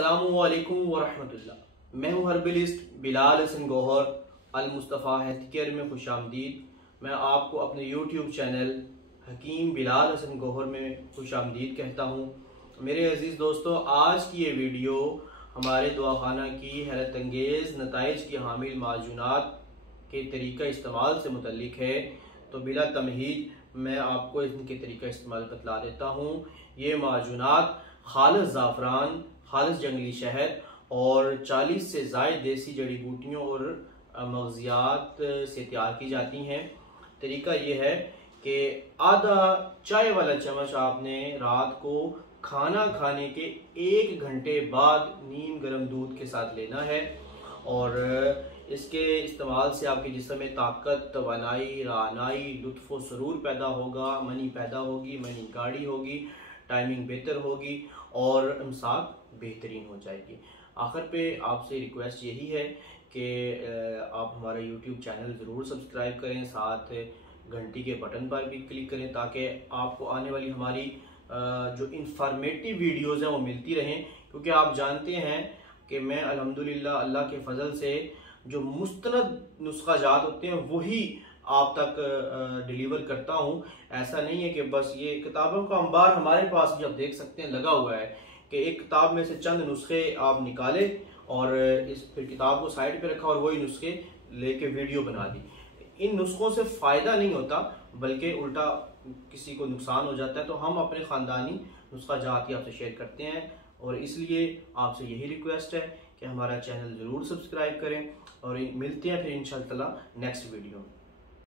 अस्सलामुअलैकुम वरहमतुल्लाह। मैं हूँ हर्बलिस्ट बिलाल हसन गौहर अल मुस्तफ़ा हेल्थ केयर में खुशामदीद। मैं आपको अपने यूट्यूब चैनल हकीम बिलाल हसन गौहर में खुशामदीद कहता हूँ। मेरे अजीज़ दोस्तों, आज की ये वीडियो हमारे दवाखाना की हैरत अंगेज़ नताइज की हामिल माजूनात के तरीक़ा इस्तेमाल से मुतल्लिक है। तो बिला तमहीद मैं आपको इनके तरीक़ा इस्तेमाल बतला देता हूँ। ये माजूनात खालिस ज़ाफ़रान, खालिस जंगली शहद और 40 से ज़ायद देसी जड़ी बूटियों और मग़ज़ियात से तैयार की जाती हैं। तरीका ये है कि आधा चाय वाला चम्मच आपने रात को खाना खाने के 1 घंटे बाद नीम गर्म दूध के साथ लेना है और इसके इस्तेमाल से आपके जिस्म में ताकत, तवानाई, रानाई, लुत्फ़ व सुरूर पैदा होगा, मनी पैदा होगी, मनी गाढ़ी होगी, टाइमिंग बेहतर होगी और imsak बेहतरीन हो जाएगी। आखिर पे आपसे रिक्वेस्ट यही है कि आप हमारा यूट्यूब चैनल ज़रूर सब्सक्राइब करें, साथ घंटी के बटन पर भी क्लिक करें ताकि आपको आने वाली हमारी जो इंफॉर्मेटिव वीडियोज़ हैं वो मिलती रहें। क्योंकि आप जानते हैं कि मैं अल्हम्दुलिल्लाह अल्लाह के फ़ज़ल से जो मुस्तनद नुस्खा जात होते हैं वही आप तक डिलीवर करता हूँ। ऐसा नहीं है कि बस ये किताबों का अंबार हमारे पास भी आप देख सकते हैं लगा हुआ है कि एक किताब में से चंद नुस्खे आप निकाले और फिर किताब को साइड पे रखा और वही नुस्खे लेके वीडियो बना दी। इन नुस्खों से फ़ायदा नहीं होता बल्कि उल्टा किसी को नुकसान हो जाता है। तो हम अपने ख़ानदानी नुस्खा जात ही आपसे शेयर करते हैं और इसलिए आपसे यही रिक्वेस्ट है कि हमारा चैनल ज़रूर सब्सक्राइब करें और मिलते हैं फिर इंशाअल्लाह नेक्स्ट वीडियो में।